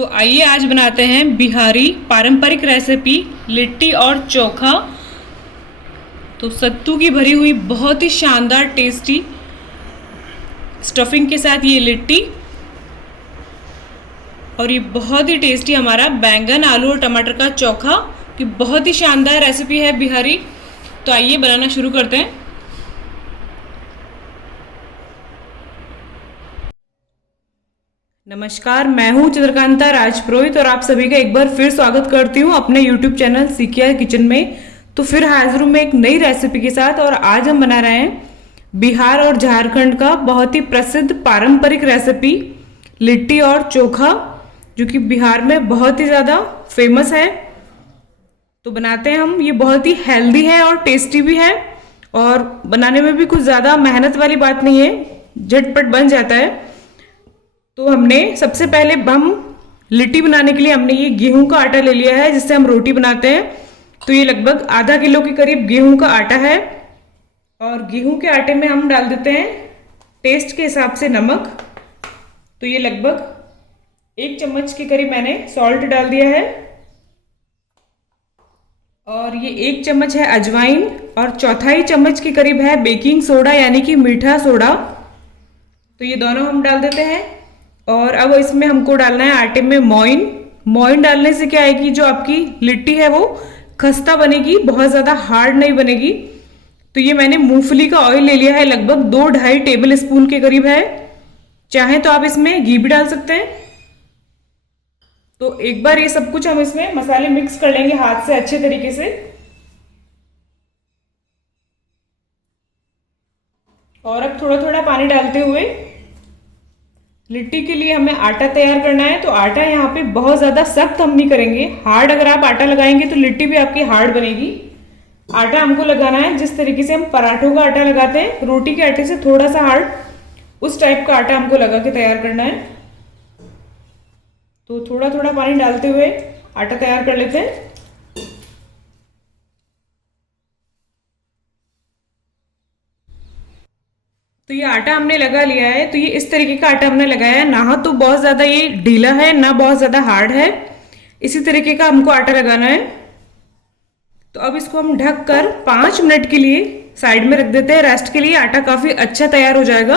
तो आइए आज बनाते हैं बिहारी पारंपरिक रेसिपी लिट्टी और चोखा। तो सत्तू की भरी हुई बहुत ही शानदार टेस्टी स्टफिंग के साथ ये लिट्टी और ये बहुत ही टेस्टी हमारा बैंगन आलू और टमाटर का चोखा की बहुत ही शानदार रेसिपी है बिहारी। तो आइए बनाना शुरू करते हैं। नमस्कार, मैं हूँ चंद्रकांता राजपुरोहित और आप सभी का एक बार फिर स्वागत करती हूँ अपने YouTube चैनल सीखिया किचन में। तो फिर हाजिर हूँ मैं एक नई रेसिपी के साथ और आज हम बना रहे हैं बिहार और झारखंड का बहुत ही प्रसिद्ध पारंपरिक रेसिपी लिट्टी और चोखा, जो कि बिहार में बहुत ही ज़्यादा फेमस है। तो बनाते हैं हम। ये बहुत ही हेल्दी है और टेस्टी भी है और बनाने में भी कुछ ज़्यादा मेहनत वाली बात नहीं है, झटपट बन जाता है। तो हमने सबसे पहले हम लिट्टी बनाने के लिए हमने ये गेहूं का आटा ले लिया है जिससे हम रोटी बनाते हैं। तो ये लगभग आधा किलो के करीब गेहूं का आटा है और गेहूं के आटे में हम डाल देते हैं टेस्ट के हिसाब से नमक। तो ये लगभग 1 चम्मच के करीब मैंने सॉल्ट डाल दिया है और ये 1 चम्मच है अजवाइन और चौथाई चम्मच के करीब है बेकिंग सोडा यानी कि मीठा सोडा। तो ये दोनों हम डाल देते हैं और अब इसमें हमको डालना है आटे में मोइन। मोइन डालने से क्या है कि जो आपकी लिट्टी है वो खस्ता बनेगी, बहुत ज़्यादा हार्ड नहीं बनेगी। तो ये मैंने मूंगफली का ऑयल ले लिया है, लगभग 2-2.5 टेबल स्पून के करीब है। चाहें तो आप इसमें घी भी डाल सकते हैं। तो एक बार ये सब कुछ हम इसमें मसाले मिक्स कर लेंगे हाथ से अच्छे तरीके से। और अब थोड़ा थोड़ा पानी डालते हुए लिट्टी के लिए हमें आटा तैयार करना है। तो आटा यहाँ पे बहुत ज़्यादा सख्त हम नहीं करेंगे, हार्ड अगर आप आटा लगाएंगे तो लिट्टी भी आपकी हार्ड बनेगी। आटा हमको लगाना है जिस तरीके से हम पराठों का आटा लगाते हैं, रोटी के आटे से थोड़ा सा हार्ड, उस टाइप का आटा हमको लगा के तैयार करना है। तो थोड़ा थोड़ा पानी डालते हुए आटा तैयार कर लेते हैं। तो ये आटा हमने लगा लिया है। तो ये इस तरीके का आटा हमने लगाया है, ना तो बहुत ज़्यादा ये ढीला है ना बहुत ज़्यादा हार्ड है, इसी तरीके का हमको आटा लगाना है। तो अब इसको हम ढक कर 5 मिनट के लिए साइड में रख देते हैं रेस्ट के लिए। आटा काफ़ी अच्छा तैयार हो जाएगा,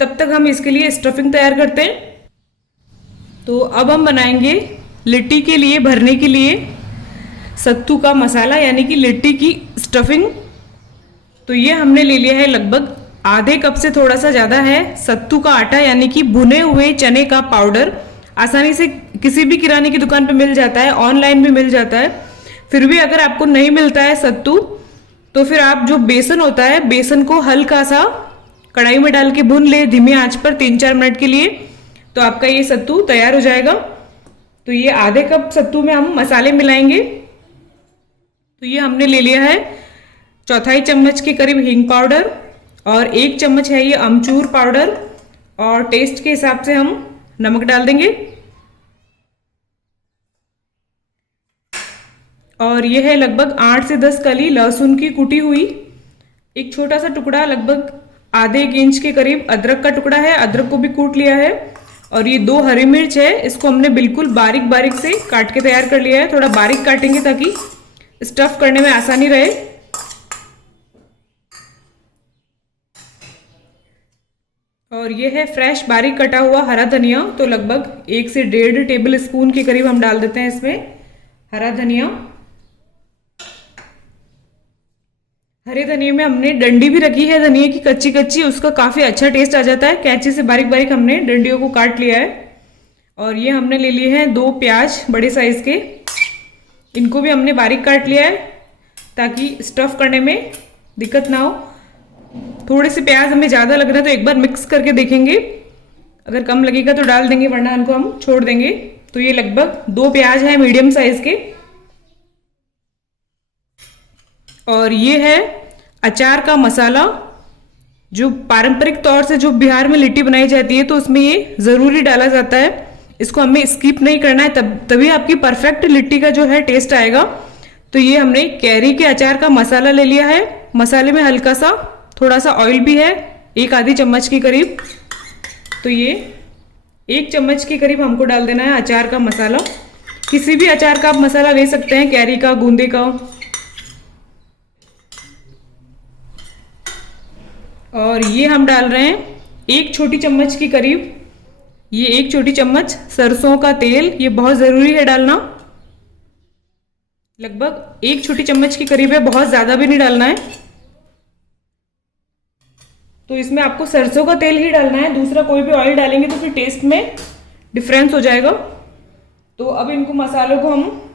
तब तक हम इसके लिए स्टफिंग तैयार करते हैं। तो अब हम बनाएंगे लिट्टी के लिए भरने के लिए सत्तू का मसाला यानी कि लिट्टी की स्टफिंग। तो ये हमने ले लिया है लगभग आधे कप से थोड़ा सा ज़्यादा है सत्तू का आटा यानी कि भुने हुए चने का पाउडर। आसानी से किसी भी किराने की दुकान पे मिल जाता है, ऑनलाइन भी मिल जाता है। फिर भी अगर आपको नहीं मिलता है सत्तू तो फिर आप जो बेसन होता है, बेसन को हल्का सा कढ़ाई में डाल के भून ले धीमी आंच पर 3-4 मिनट के लिए। तो आपका ये सत्तू तैयार हो जाएगा। तो ये आधे कप सत्तू में हम मसाले मिलाएंगे। तो ये हमने ले लिया है चौथाई चम्मच के करीब हींग पाउडर और 1 चम्मच है ये अमचूर पाउडर और टेस्ट के हिसाब से हम नमक डाल देंगे। और ये है लगभग 8 से 10 कली लहसुन की कुटी हुई। एक छोटा सा टुकड़ा लगभग आधे 1 इंच के करीब अदरक का टुकड़ा है, अदरक को भी कूट लिया है। और ये 2 हरी मिर्च है, इसको हमने बिल्कुल बारीक बारीक से काट के तैयार कर लिया है। थोड़ा बारीक काटेंगे ताकि स्टफ करने में आसानी रहे। और ये है फ्रेश बारीक कटा हुआ हरा धनिया। तो लगभग 1 से 1.5 टेबल स्पून के करीब हम डाल देते हैं इसमें हरा धनिया। हरे धनिया में हमने डंडी भी रखी है धनिया की कच्ची कच्ची, उसका काफ़ी अच्छा टेस्ट आ जाता है। कैंची से बारीक बारीक हमने डंडियों को काट लिया है। और ये हमने ले लिए हैं 2 प्याज बड़े साइज़ के, इनको भी हमने बारीक काट लिया है ताकि स्टफ़ करने में दिक्कत ना हो। थोड़े से प्याज हमें ज़्यादा लग रहा है तो एक बार मिक्स करके देखेंगे, अगर कम लगेगा तो डाल देंगे वरना इनको हम छोड़ देंगे। तो ये लगभग 2 प्याज हैं मीडियम साइज़ के। और ये है अचार का मसाला, जो पारंपरिक तौर से जो बिहार में लिट्टी बनाई जाती है तो उसमें ये ज़रूरी डाला जाता है। इसको हमें स्किप नहीं करना है, तभी आपकी परफेक्ट लिट्टी का जो है टेस्ट आएगा। तो ये हमने कैरी के अचार का मसाला ले लिया है। मसाले में हल्का सा थोड़ा सा ऑयल भी है, 1 आधी चम्मच के करीब। तो ये 1 चम्मच के करीब हमको डाल देना है अचार का मसाला। किसी भी अचार का आप मसाला ले सकते हैं, कैरी का, गूंदे का। और ये हम डाल रहे हैं 1 छोटी चम्मच के करीब, ये 1 छोटी चम्मच सरसों का तेल। ये बहुत ज़रूरी है डालना, लगभग 1 छोटी चम्मच के करीब है, बहुत ज़्यादा भी नहीं डालना है। तो इसमें आपको सरसों का तेल ही डालना है, दूसरा कोई भी ऑयल डालेंगे तो फिर टेस्ट में डिफरेंस हो जाएगा। तो अब इनको मसालों को हम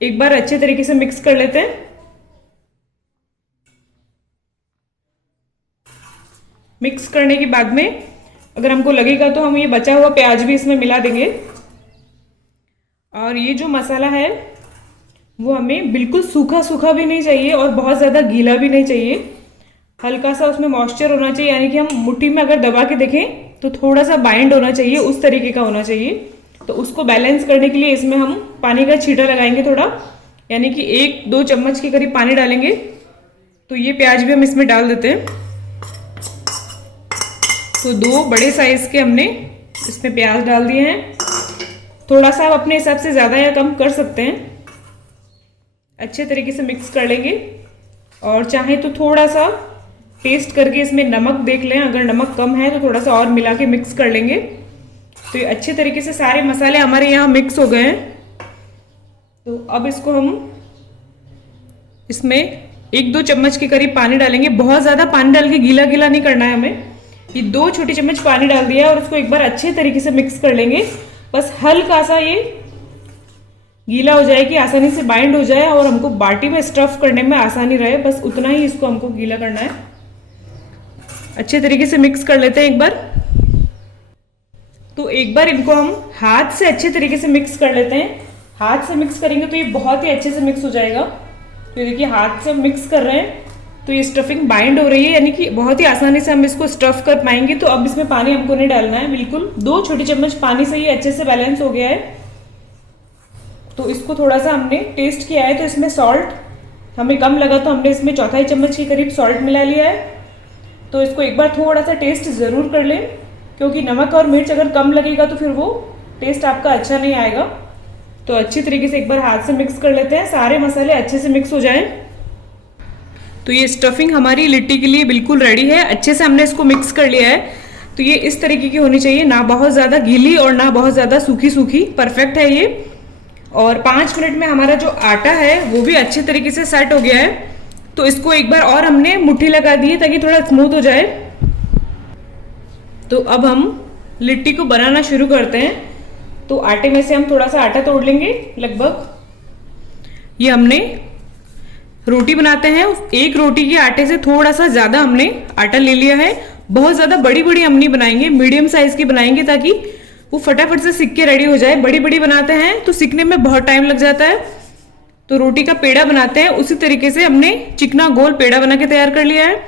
एक बार अच्छे तरीके से मिक्स कर लेते हैं। मिक्स करने के बाद में अगर हमको लगेगा तो हम ये बचा हुआ प्याज भी इसमें मिला देंगे। और ये जो मसाला है वो हमें बिल्कुल सूखा सूखा भी नहीं चाहिए और बहुत ज़्यादा गीला भी नहीं चाहिए, हल्का सा उसमें मॉइस्चर होना चाहिए, यानी कि हम मुट्ठी में अगर दबा के देखें तो थोड़ा सा बाइंड होना चाहिए, उस तरीके का होना चाहिए। तो उसको बैलेंस करने के लिए इसमें हम पानी का छींटा लगाएंगे थोड़ा, यानी कि 1-2 चम्मच के करीब पानी डालेंगे। तो ये प्याज भी हम इसमें डाल देते हैं। तो 2 बड़े साइज के हमने इसमें प्याज डाल दिए हैं। थोड़ा सा आप अपने हिसाब से ज़्यादा या कम कर सकते हैं। अच्छे तरीके से मिक्स कर लेंगे और चाहे तो थोड़ा सा टेस्ट करके इसमें नमक देख लें, अगर नमक कम है तो थोड़ा सा और मिला के मिक्स कर लेंगे। तो ये अच्छे तरीके से सारे मसाले हमारे यहाँ मिक्स हो गए हैं। तो अब इसको हम इसमें 1-2 चम्मच के करीब पानी डालेंगे। बहुत ज़्यादा पानी डाल के गीला गीला नहीं करना है हमें। ये 2 छोटी चम्मच पानी डाल दिया और उसको एक बार अच्छे तरीके से मिक्स कर लेंगे। बस हल्का सा ये गीला हो जाए कि आसानी से बाइंड हो जाए और हमको बाटी में स्टफ करने में आसानी रहे, बस उतना ही इसको हमको गीला करना है। अच्छे तरीके से मिक्स कर लेते हैं एक बार। तो एक बार इनको हम हाथ से अच्छे तरीके से मिक्स कर लेते हैं। हाथ से मिक्स करेंगे तो ये बहुत ही अच्छे से मिक्स हो जाएगा। तो देखिए हाथ से मिक्स कर रहे हैं तो ये स्टफिंग बाइंड हो रही है, यानी कि बहुत ही आसानी से हम इसको स्टफ कर पाएंगे। तो अब इसमें पानी हमको नहीं डालना है, बिल्कुल 2 छोटी चम्मच पानी से ये अच्छे से बैलेंस हो गया है। तो इसको थोड़ा सा हमने टेस्ट किया है, तो इसमें सॉल्ट हमें कम लगा तो हमने इसमें 1/4 चम्मच के करीब सॉल्ट मिला लिया है। तो इसको एक बार थोड़ा सा टेस्ट ज़रूर कर लें, क्योंकि नमक और मिर्च अगर कम लगेगा तो फिर वो टेस्ट आपका अच्छा नहीं आएगा। तो अच्छी तरीके से एक बार हाथ से मिक्स कर लेते हैं, सारे मसाले अच्छे से मिक्स हो जाएं। तो ये स्टफिंग हमारी लिट्टी के लिए बिल्कुल रेडी है। अच्छे से हमने इसको मिक्स कर लिया है। तो ये इस तरीके की होनी चाहिए, ना बहुत ज़्यादा गीली और ना बहुत ज़्यादा सूखी सूखी, परफेक्ट है ये। और 5 मिनट में हमारा जो आटा है वो भी अच्छे तरीके से सेट हो गया है। तो इसको एक बार और हमने मुट्ठी लगा दी है ताकि थोड़ा स्मूथ हो जाए। तो अब हम लिट्टी को बनाना शुरू करते हैं। तो आटे में से हम थोड़ा सा आटा तोड़ लेंगे, लगभग ये हमने रोटी बनाते हैं, 1 रोटी के आटे से थोड़ा सा ज़्यादा हमने आटा ले लिया है। बहुत ज़्यादा बड़ी बड़ी हम नहीं बनाएंगे, मीडियम साइज़ की बनाएंगे ताकि वो फटाफट से सिक के रेडी हो जाए। बड़ी बड़ी बनाते हैं तो सिकने में बहुत टाइम लग जाता है। तो रोटी का पेड़ा बनाते हैं, उसी तरीके से हमने चिकना गोल पेड़ा बना के तैयार कर लिया है।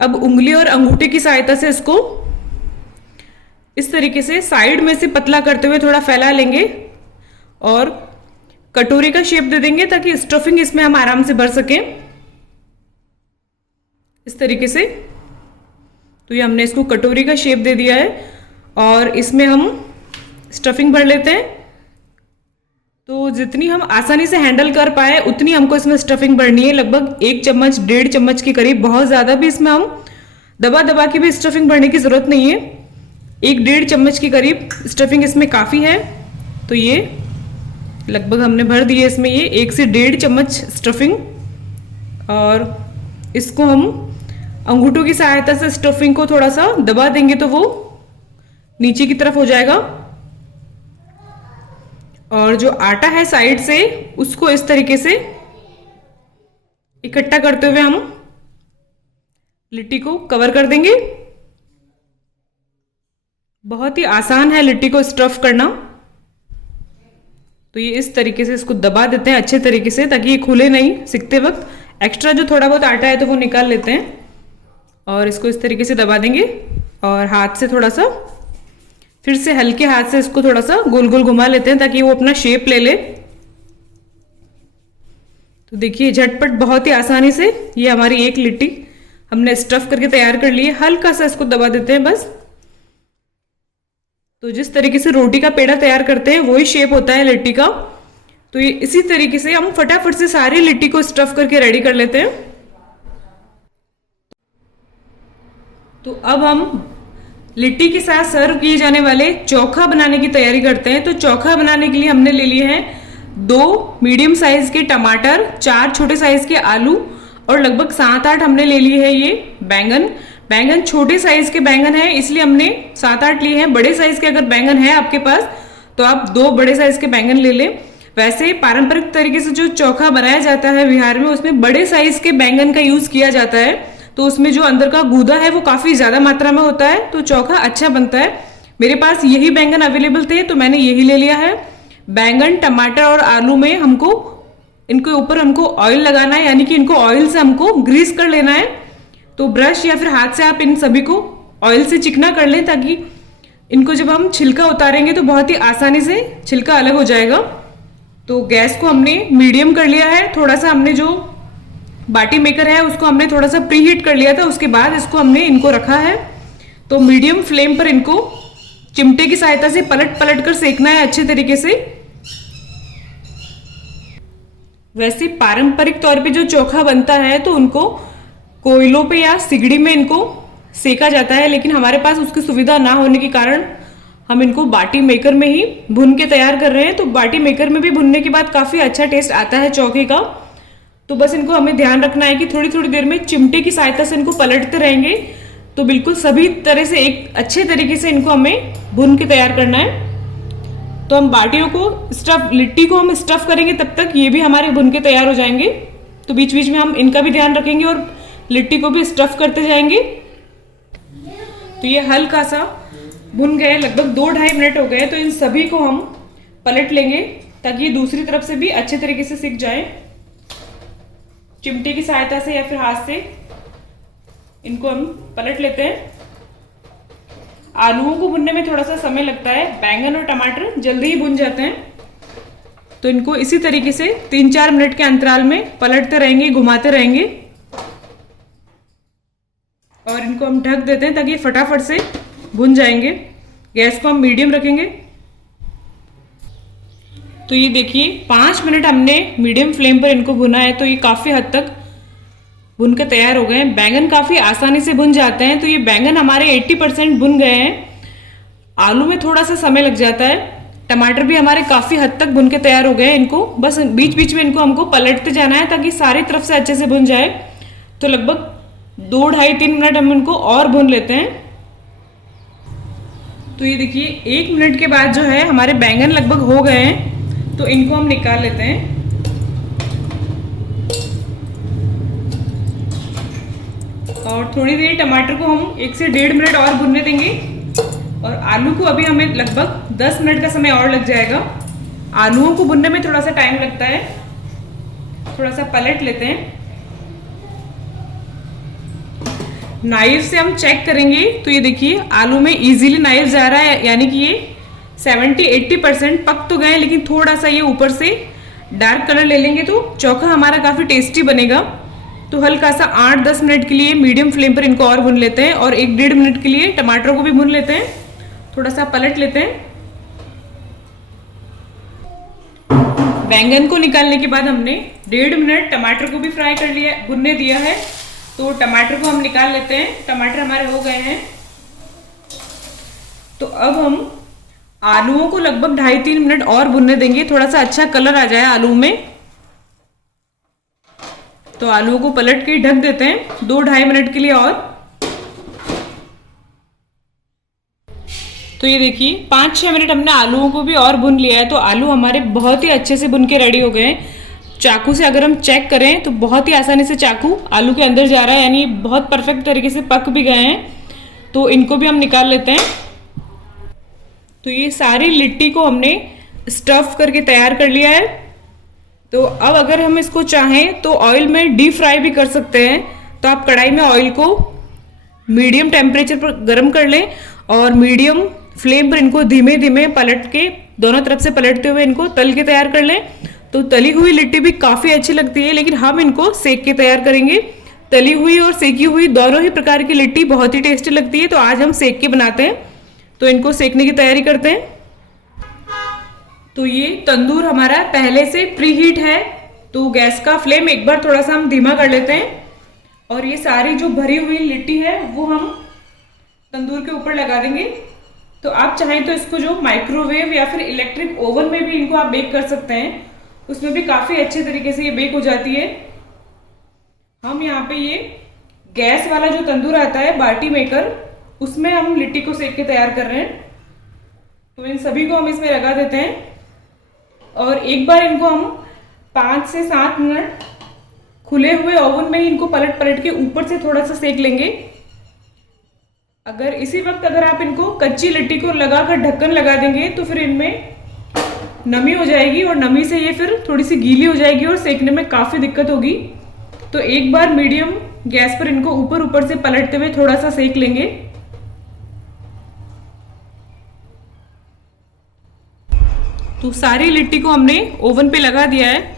अब उंगली और अंगूठे की सहायता से इसको इस तरीके से साइड में से पतला करते हुए थोड़ा फैला लेंगे और कटोरी का शेप दे देंगे ताकि स्टफिंग इसमें हम आराम से भर सकें, इस तरीके से। तो ये हमने इसको कटोरी का शेप दे दिया है और इसमें हम स्टफिंग भर लेते हैं। तो जितनी हम आसानी से हैंडल कर पाए उतनी हमको इसमें स्टफिंग भरनी है, लगभग 1 चम्मच 1.5 चम्मच के करीब। बहुत ज़्यादा भी इसमें हम दबा दबा के भी स्टफिंग भरने की ज़रूरत नहीं है, 1-1.5 चम्मच के करीब स्टफिंग इसमें काफ़ी है। तो ये लगभग हमने भर दी है इसमें ये 1 से 1.5 चम्मच स्टफिंग। और इसको हम अंगूठों की सहायता से स्टफिंग को थोड़ा सा दबा देंगे तो वो नीचे की तरफ हो जाएगा। और जो आटा है साइड से उसको इस तरीके से इकट्ठा करते हुए हम लिट्टी को कवर कर देंगे। बहुत ही आसान है लिट्टी को स्टफ करना। तो ये इस तरीके से इसको दबा देते हैं अच्छे तरीके से ताकि ये खुले नहीं सिकते वक्त। एक्स्ट्रा जो थोड़ा बहुत आटा है तो वो निकाल लेते हैं और इसको इस तरीके से दबा देंगे और हाथ से थोड़ा सा फिर से हल्के हाथ से इसको थोड़ा सा गोल गोल घुमा लेते हैं ताकि वो अपना शेप ले ले। तो देखिए झटपट बहुत ही आसानी से ये हमारी एक लिट्टी हमने स्टफ करके तैयार कर ली है। हल्का सा इसको दबा देते हैं बस। तो जिस तरीके से रोटी का पेड़ा तैयार करते हैं वही शेप होता है लिट्टी का। तो ये इसी तरीके से हम फटाफट से सारी लिट्टी को स्टफ करके रेडी कर लेते हैं। तो अब हम लिट्टी के साथ सर्व किए जाने वाले चोखा बनाने की तैयारी करते हैं। तो चोखा बनाने के लिए हमने ले लिए हैं 2 मीडियम साइज के टमाटर, 4 छोटे साइज के आलू और लगभग 7-8 हमने ले लिए है ये बैंगन। बैंगन छोटे साइज के बैंगन है इसलिए हमने 7-8 लिए हैं। बड़े साइज के अगर बैंगन है आपके पास तो आप 2 बड़े साइज के बैंगन ले लें। वैसे पारंपरिक तरीके से जो चोखा बनाया जाता है बिहार में, उसमें बड़े साइज के बैंगन का यूज किया जाता है। तो उसमें जो अंदर का गूदा है वो काफी ज्यादा मात्रा में होता है, तो चोखा अच्छा बनता है। मेरे पास यही बैंगन अवेलेबल थे तो मैंने यही ले लिया है। बैंगन, टमाटर और आलू में हमको इनके ऊपर हमको ऑयल लगाना है, यानी कि इनको ऑयल से हमको ग्रीस कर लेना है। तो ब्रश या फिर हाथ से आप इन सभी को ऑयल से चिकना कर लें, ताकि इनको जब हम छिलका उतारेंगे तो बहुत ही आसानी से छिलका अलग हो जाएगा। तो गैस को हमने मीडियम कर लिया है। थोड़ा सा हमने जो बाटी मेकर है उसको हमने थोड़ा सा प्री हीट कर लिया था, उसके बाद इसको हमने इनको रखा है। तो मीडियम फ्लेम पर इनको चिमटे की सहायता से पलट पलट कर सेकना है अच्छे तरीके से। वैसे पारंपरिक तौर पे जो चोखा बनता है तो उनको कोयलों पे या सिगड़ी में इनको सेका जाता है, लेकिन हमारे पास उसकी सुविधा ना होने के कारण हम इनको बाटी मेकर में ही भून के तैयार कर रहे हैं। तो बाटी मेकर में भी भुनने के बाद काफी अच्छा टेस्ट आता है चोखे का। तो बस इनको हमें ध्यान रखना है कि थोड़ी थोड़ी देर में चिमटे की सहायता से इनको पलटते रहेंगे, तो बिल्कुल सभी तरह से एक अच्छे तरीके से इनको हमें भून के तैयार करना है। तो हम बाटियों को लिट्टी को हम स्टफ करेंगे, तब तक ये भी हमारे भुन के तैयार हो जाएंगे। तो बीच बीच में हम इनका भी ध्यान रखेंगे और लिट्टी को भी स्टफ करते जाएंगे। तो ये हल्का सा भुन गए, लगभग 2-2.5 मिनट हो गए। तो इन सभी को हम पलट लेंगे ताकि ये दूसरी तरफ से भी अच्छे तरीके से सिक जाए। चिमटे की सहायता से या फिर हाथ से इनको हम पलट लेते हैं। आलूओं को भुनने में थोड़ा सा समय लगता है, बैंगन और टमाटर जल्दी ही भुन जाते हैं। तो इनको इसी तरीके से 3-4 मिनट के अंतराल में पलटते रहेंगे, घुमाते रहेंगे और इनको हम ढक देते हैं ताकि फटाफट से भुन जाएंगे। गैस को हम मीडियम रखेंगे। तो ये देखिए 5 मिनट हमने मीडियम फ्लेम पर इनको भुना है, तो ये काफी हद तक भुन के तैयार हो गए हैं। बैंगन काफी आसानी से भुन जाते हैं, तो ये बैंगन हमारे 80% भुन गए हैं। आलू में थोड़ा सा समय लग जाता है। टमाटर भी हमारे काफी हद तक भुन के तैयार हो गए हैं। इनको बस बीच बीच में इनको हमको पलटते जाना है ताकि सारी तरफ से अच्छे से भुन जाए। तो लगभग 2-2.5-3 मिनट हम इनको और भुन लेते हैं। तो ये देखिए 1 मिनट के बाद जो है हमारे बैंगन लगभग हो गए हैं, तो इनको हम निकाल लेते हैं। और थोड़ी देर टमाटर को हम 1 से 1.5 मिनट और भुनने देंगे और आलू को अभी हमें लगभग 10 मिनट का समय और लग जाएगा। आलूओं को भुनने में थोड़ा सा टाइम लगता है। थोड़ा सा पलट लेते हैं। नाइफ से हम चेक करेंगे तो ये देखिए आलू में इजीली नाइफ जा रहा है, यानी कि ये 70-80% पक तो गए, लेकिन थोड़ा सा ये ऊपर से डार्क कलर ले लेंगे तो चोखा हमारा काफी टेस्टी बनेगा। तो हल्का सा 8-10 मिनट के लिए मीडियम फ्लेम पर इनको और भून लेते हैं और 1-1.5 मिनट के लिए टमाटर को भी भून लेते हैं। थोड़ा सा पलट लेते हैं। बैंगन को निकालने के बाद हमने 1.5 मिनट टमाटर को भी फ्राई कर लिया, भुनने दिया है। तो टमाटर को हम निकाल लेते हैं। टमाटर हमारे हो गए हैं। तो अब हम आलूओं को लगभग 2.5-3 मिनट और भुनने देंगे, थोड़ा सा अच्छा कलर आ जाए आलू में। तो आलूओं को पलट के ढक देते हैं 2-2.5 मिनट के लिए और। तो ये देखिए 5-6 मिनट हमने आलूओं को भी और भुन लिया है। तो आलू हमारे बहुत ही अच्छे से भुन के रेडी हो गए हैं। चाकू से अगर हम चेक करें तो बहुत ही आसानी से चाकू आलू के अंदर जा रहा है, यानी बहुत परफेक्ट तरीके से पक भी गए हैं। तो इनको भी हम निकाल लेते हैं। तो ये सारी लिट्टी को हमने स्टफ करके तैयार कर लिया है। तो अब अगर हम इसको चाहें तो ऑयल में डीप फ्राई भी कर सकते हैं। तो आप कढ़ाई में ऑयल को मीडियम टेम्परेचर पर गर्म कर लें और मीडियम फ्लेम पर इनको धीमे धीमे पलट के दोनों तरफ से पलटते हुए इनको तल के तैयार कर लें। तो तली हुई लिट्टी भी काफी अच्छी लगती है, लेकिन हम इनको सेक के तैयार करेंगे। तली हुई और सेकी हुई दोनों ही प्रकार की लिट्टी बहुत ही टेस्टी लगती है। तो आज हम सेक के बनाते हैं। तो इनको सेकने की तैयारी करते हैं। तो ये तंदूर हमारा पहले से प्री हीट है, तो गैस का फ्लेम एक बार थोड़ा सा हम धीमा कर लेते हैं और ये सारी जो भरी हुई लिट्टी है वो हम तंदूर के ऊपर लगा देंगे। तो आप चाहें तो इसको जो माइक्रोवेव या फिर इलेक्ट्रिक ओवन में भी इनको आप बेक कर सकते हैं, उसमें भी काफ़ी अच्छे तरीके से ये बेक हो जाती है। हम यहाँ पे ये गैस वाला जो तंदूर आता है बाटी मेकर, उसमें हम लिट्टी को सेक के तैयार कर रहे हैं। तो इन सभी को हम इसमें लगा देते हैं और एक बार इनको हम 5 से 7 मिनट खुले हुए ओवन में ही इनको पलट पलट के ऊपर से थोड़ा सा सेक लेंगे। अगर इसी वक्त अगर आप इनको कच्ची लिट्टी को लगाकर ढक्कन लगा देंगे तो फिर इनमें नमी हो जाएगी और नमी से ये फिर थोड़ी सी गीली हो जाएगी और सेकने में काफ़ी दिक्कत होगी। तो एक बार मीडियम गैस पर इनको ऊपर ऊपर से पलटते हुए थोड़ा सा सेक लेंगे। तो सारी लिट्टी को हमने ओवन पे लगा दिया है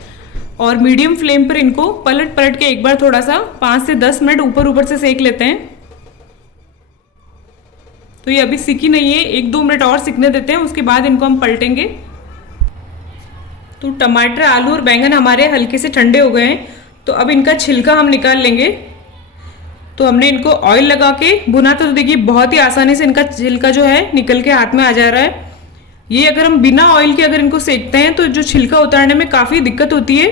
और मीडियम फ्लेम पर इनको पलट पलट के एक बार थोड़ा सा 5 से 10 मिनट ऊपर ऊपर से सेक लेते हैं। तो ये अभी सिकी नहीं है, 1-2 मिनट और सिकने देते हैं, उसके बाद इनको हम पलटेंगे। तो टमाटर, आलू और बैंगन हमारे हल्के से ठंडे हो गए हैं, तो अब इनका छिलका हम निकाल लेंगे। तो हमने इनको ऑयल लगा के भुना, तो देखिए बहुत ही आसानी से इनका छिलका जो है निकल के हाथ में आ जा रहा है। ये अगर हम बिना ऑयल के अगर इनको सेकते हैं तो जो छिलका उतारने में काफ़ी दिक्कत होती है।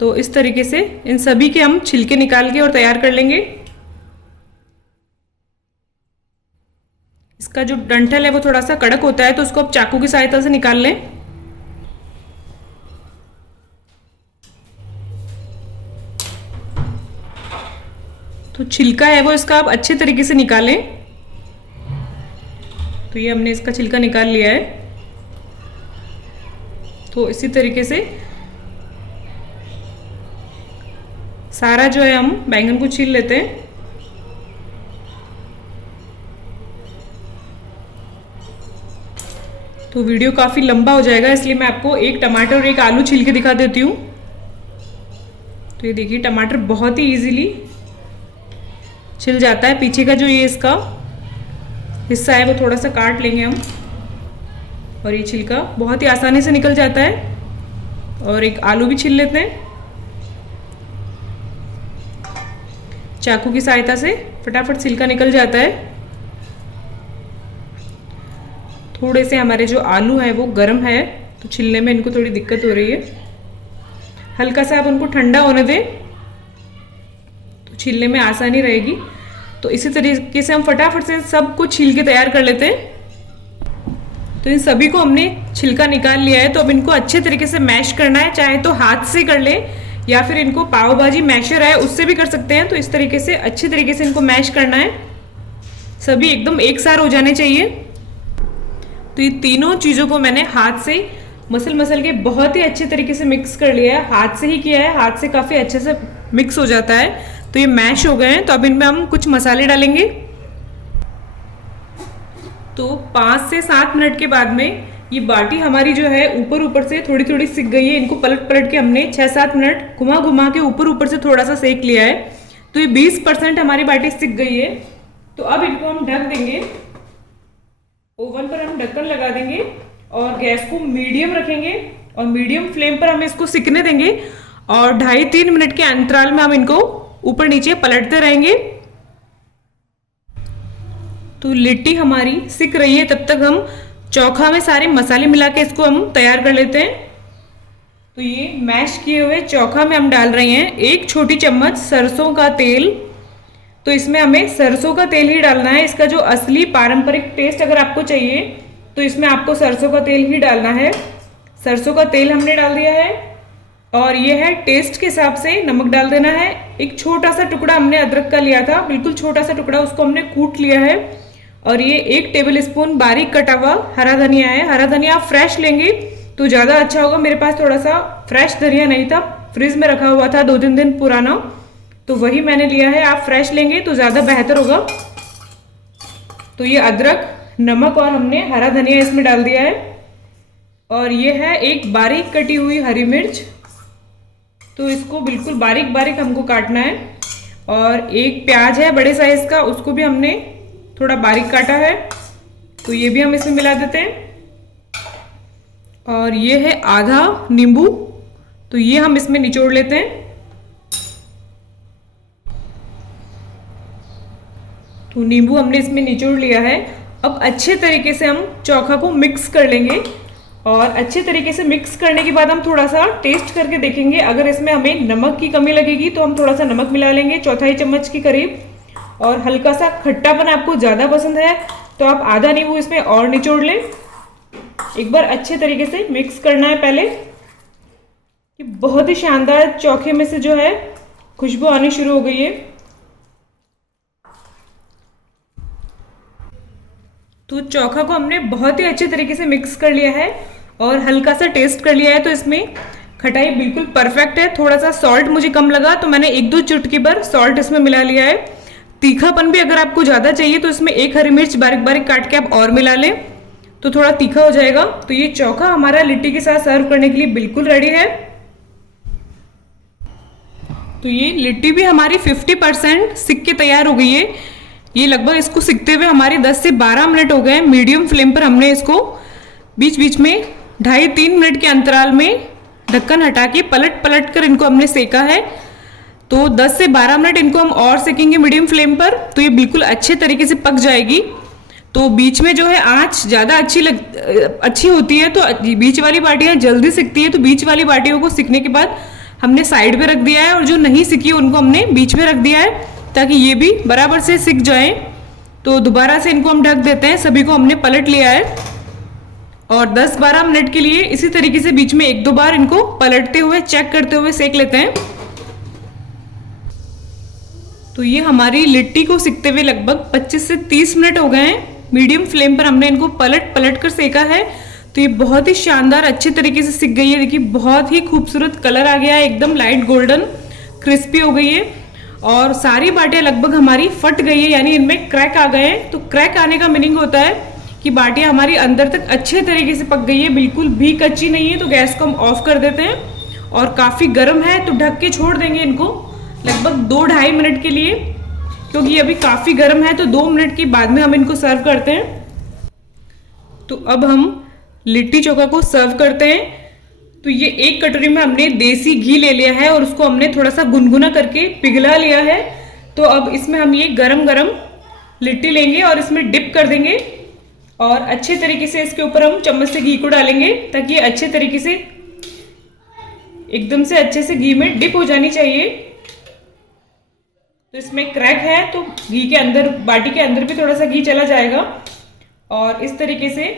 तो इस तरीके से इन सभी के हम छिलके निकाल के और तैयार कर लेंगे। इसका जो डंठल है वो थोड़ा सा कड़क होता है, तो उसको आप चाकू की सहायता से निकाल लें। तो छिलका है वो इसका आप अच्छे तरीके से निकालें। तो ये हमने इसका छिलका निकाल लिया है। तो इसी तरीके से सारा जो है हम बैंगन को छील लेते हैं। तो वीडियो काफ़ी लंबा हो जाएगा, इसलिए मैं आपको एक टमाटर और एक आलू छील के दिखा देती हूँ। तो ये देखिए टमाटर बहुत ही इजीली छिल जाता है। पीछे का जो ये इसका हिस्सा है वो थोड़ा सा काट लेंगे हम और ये छिलका बहुत ही आसानी से निकल जाता है। और एक आलू भी छील लेते हैं, चाकू की सहायता से फटाफट छिलका निकल जाता है। थोड़े से हमारे जो आलू है वो गर्म है, तो छिलने में इनको थोड़ी दिक्कत हो रही है। हल्का सा आप उनको ठंडा होने दें तो छीलने में आसानी रहेगी। तो इसी तरीके से हम फटाफट से सब कुछ छील के तैयार कर लेते हैं। तो इन सभी को हमने छिलका निकाल लिया है। तो अब इनको अच्छे तरीके से मैश करना है, चाहे तो हाथ से कर ले या फिर इनको पाव भाजी मैशर है उससे भी कर सकते हैं। तो इस तरीके से अच्छे तरीके से इनको मैश करना है, सभी एकदम एक साथ हो जाने चाहिए। तो ये तीनों चीज़ों को मैंने हाथ से मसल के बहुत ही अच्छे तरीके से मिक्स कर लिया है। हाथ से ही किया है, हाथ से काफ़ी अच्छे से मिक्स हो जाता है। तो ये मैश हो गए हैं। तो अब इनमें हम कुछ मसाले डालेंगे। तो 5 से 7 मिनट के बाद में ये बाटी हमारी जो है ऊपर ऊपर से थोड़ी थोड़ी सिक गई है। इनको पलट पलट के हमने 6-7 मिनट घुमा घुमा के ऊपर ऊपर से थोड़ा सा सेक लिया है। तो ये 20% हमारी बाटी सिक गई है। तो अब इनको हम ढक देंगे, ओवन पर हम ढक्कन लगा देंगे और गैस को मीडियम रखेंगे और मीडियम फ्लेम पर हम इसको सिकने देंगे और 2.5-3 मिनट के अंतराल में हम इनको ऊपर नीचे पलटते रहेंगे। तो लिट्टी हमारी सिक रही है, तब तक हम चोखा में सारे मसाले मिला के इसको हम तैयार कर लेते हैं। तो ये मैश किए हुए चोखा में हम डाल रहे हैं 1 छोटी चम्मच सरसों का तेल। तो इसमें हमें सरसों का तेल ही डालना है। इसका जो असली पारंपरिक टेस्ट अगर आपको चाहिए तो इसमें आपको सरसों का तेल ही डालना है। सरसों का तेल हमने डाल दिया है और ये है टेस्ट के हिसाब से नमक डाल देना है। एक छोटा सा टुकड़ा हमने अदरक का लिया था, बिल्कुल छोटा सा टुकड़ा, उसको हमने कूट लिया है। और ये 1 टेबल स्पून बारीक कटा हुआ हरा धनिया है। हरा धनिया आप फ्रेश लेंगे तो ज़्यादा अच्छा होगा। मेरे पास थोड़ा सा फ्रेश धनिया नहीं था, फ्रिज में रखा हुआ था 2-3 दिन पुराना, तो वही मैंने लिया है। आप फ्रेश लेंगे तो ज़्यादा बेहतर होगा। तो ये अदरक, नमक और हमने हरा धनिया इसमें डाल दिया है। और ये है एक बारीक कटी हुई हरी मिर्च, तो इसको बिल्कुल बारीक बारीक हमको काटना है। और एक प्याज है बड़े साइज का, उसको भी हमने थोड़ा बारीक काटा है, तो ये भी हम इसमें मिला देते हैं। और ये है आधा नींबू, तो ये हम इसमें निचोड़ लेते हैं। तो नींबू हमने इसमें निचोड़ लिया है। अब अच्छे तरीके से हम चोखा को मिक्स कर लेंगे, और अच्छे तरीके से मिक्स करने के बाद हम थोड़ा सा टेस्ट करके देखेंगे। अगर इसमें हमें नमक की कमी लगेगी तो हम थोड़ा सा नमक मिला लेंगे, चौथाई चम्मच के करीब। और हल्का सा खट्टापन आपको ज़्यादा पसंद है तो आप आधा नींबू इसमें और निचोड़ लें। एक बार अच्छे तरीके से मिक्स करना है पहले। ये बहुत ही शानदार चोखे में से जो है खुशबू आनी शुरू हो गई है। तो चोखा को हमने बहुत ही अच्छे तरीके से मिक्स कर लिया है और हल्का सा टेस्ट कर लिया है, तो इसमें खटाई बिल्कुल परफेक्ट है। थोड़ा सा सॉल्ट मुझे कम लगा तो मैंने 1-2 चुटकी भर सॉल्ट इसमें मिला लिया है। तीखापन भी अगर आपको ज़्यादा चाहिए तो इसमें 1 हरी मिर्च बारीक बारीक काट के आप और मिला लें, तो थोड़ा तीखा हो जाएगा। तो ये चोखा हमारा लिट्टी के साथ सर्व करने के लिए बिल्कुल रेडी है। तो ये लिट्टी भी हमारी 50% सिक के तैयार हो गई है। ये लगभग इसको सिकते हुए हमारे 10 से 12 मिनट हो गए। मीडियम फ्लेम पर हमने इसको बीच बीच में 2.5-3 मिनट के अंतराल में ढक्कन हटा के पलट पलट कर इनको हमने सेका है। तो 10 से 12 मिनट इनको हम और सेकेंगे मीडियम फ्लेम पर, तो ये बिल्कुल अच्छे तरीके से पक जाएगी। तो बीच में जो है आंच ज़्यादा अच्छी होती है, तो बीच वाली बाटियाँ जल्दी सिकती है। तो बीच वाली बाटियों को सिकने के बाद हमने साइड पे रख दिया है, और जो नहीं सिकी उनको हमने बीच में रख दिया है ताकि ये भी बराबर से सिक जाए। तो दोबारा से इनको हम ढक देते हैं। सभी को हमने पलट लिया है और 10-12 मिनट के लिए इसी तरीके से बीच में 1-2 बार इनको पलटते हुए चेक करते हुए सेक लेते हैं। तो ये हमारी लिट्टी को सिकते हुए लगभग 25 से 30 मिनट हो गए हैं। मीडियम फ्लेम पर हमने इनको पलट पलट कर सेका है। तो ये बहुत ही शानदार अच्छे तरीके से सिक गई है। देखिए बहुत ही खूबसूरत कलर आ गया है, एकदम लाइट गोल्डन क्रिस्पी हो गई है। और सारी बाटियां लगभग हमारी फट गई है, यानी इनमें क्रैक आ गए हैं। तो क्रैक आने का मीनिंग होता है कि बाटियां हमारी अंदर तक अच्छे तरीके से पक गई है, बिल्कुल भी कच्ची नहीं है। तो गैस को हम ऑफ कर देते हैं और काफ़ी गर्म है तो ढक के छोड़ देंगे इनको लगभग 2-2.5 मिनट के लिए, क्योंकि ये अभी काफ़ी गर्म है। तो 2 मिनट के बाद में हम इनको सर्व करते हैं। तो अब हम लिट्टी चोखा को सर्व करते हैं। तो ये एक कटोरी में हमने देसी घी ले लिया है और उसको हमने थोड़ा सा गुनगुना करके पिघला लिया है। तो अब इसमें हम ये गरम गरम लिट्टी लेंगे और इसमें डिप कर देंगे, और अच्छे तरीके से इसके ऊपर हम चम्मच से घी को डालेंगे ताकि ये अच्छे तरीके से एकदम से अच्छे से घी में डिप हो जानी चाहिए। तो इसमें क्रैक है तो घी के अंदर, बाटी के अंदर भी थोड़ा सा घी चला जाएगा। और इस तरीके से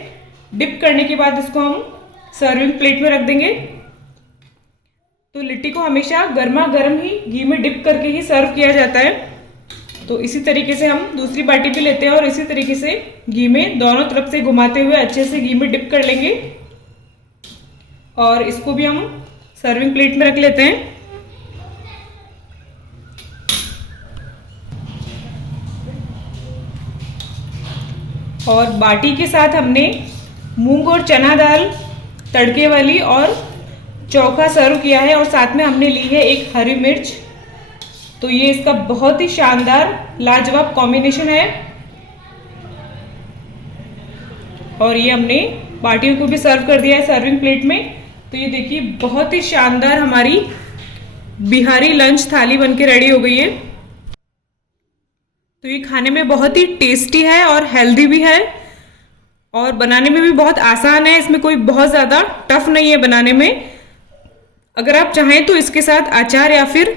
डिप करने के बाद इसको हम सर्विंग प्लेट में रख देंगे। तो लिट्टी को हमेशा गर्मा गर्म ही घी में डिप करके ही सर्व किया जाता है। तो इसी तरीके से हम दूसरी बाटी भी लेते हैं और इसी तरीके से घी में दोनों तरफ से घुमाते हुए अच्छे से घी में डिप कर लेंगे, और इसको भी हम सर्विंग प्लेट में रख लेते हैं। और बाटी के साथ हमने मूंग और चना दाल तड़के वाली और चोखा सर्व किया है, और साथ में हमने ली है एक हरी मिर्च। तो ये इसका बहुत ही शानदार लाजवाब कॉम्बिनेशन है। और ये हमने बाटियों को भी सर्व कर दिया है सर्विंग प्लेट में। तो ये देखिए बहुत ही शानदार हमारी बिहारी लंच थाली बनके रेडी हो गई है। तो ये खाने में बहुत ही टेस्टी है और हेल्दी भी है, और बनाने में भी बहुत आसान है। इसमें कोई बहुत ज़्यादा टफ नहीं है बनाने में। अगर आप चाहें तो इसके साथ अचार या फिर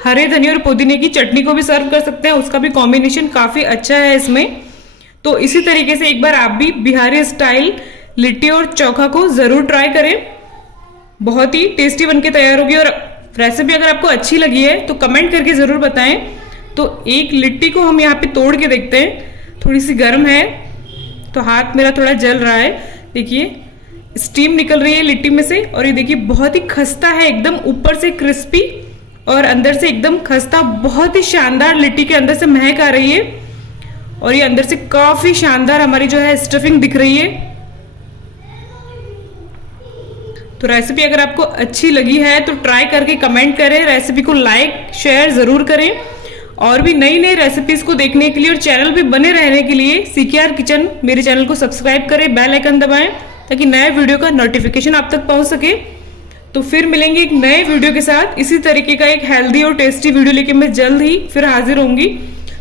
हरे धनिया और पुदीने की चटनी को भी सर्व कर सकते हैं, उसका भी कॉम्बिनेशन काफ़ी अच्छा है इसमें। तो इसी तरीके से एक बार आप भी बिहारी स्टाइल लिट्टी और चोखा को ज़रूर ट्राई करें, बहुत ही टेस्टी बनके तैयार होगी। और रेसिपी अगर आपको अच्छी लगी है तो कमेंट करके ज़रूर बताएं। तो एक लिट्टी को हम यहाँ पे तोड़ के देखते हैं, थोड़ी सी गर्म है तो हाथ मेरा थोड़ा जल रहा है। देखिए स्टीम निकल रही है लिट्टी में से, और ये देखिए बहुत ही खस्ता है, एकदम ऊपर से क्रिस्पी और अंदर से एकदम खस्ता। बहुत ही शानदार लिट्टी के अंदर से महक आ रही है, और ये अंदर से काफ़ी शानदार हमारी जो है स्टफिंग दिख रही है। तो रेसिपी अगर आपको अच्छी लगी है तो ट्राई करके कमेंट करें, रेसिपी को लाइक शेयर ज़रूर करें। और भी नई नई रेसिपीज को देखने के लिए और चैनल पे बने रहने के लिए CKR किचन मेरे चैनल को सब्सक्राइब करें, बेल आइकन दबाएं ताकि नए वीडियो का नोटिफिकेशन आप तक पहुंच सके। तो फिर मिलेंगे एक नए वीडियो के साथ, इसी तरीके का एक हेल्दी और टेस्टी वीडियो लेके मैं जल्द ही फिर हाजिर होंगी।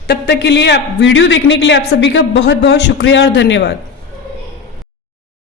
तब तक के लिए आप वीडियो देखने के लिए आप सभी का बहुत बहुत शुक्रिया और धन्यवाद।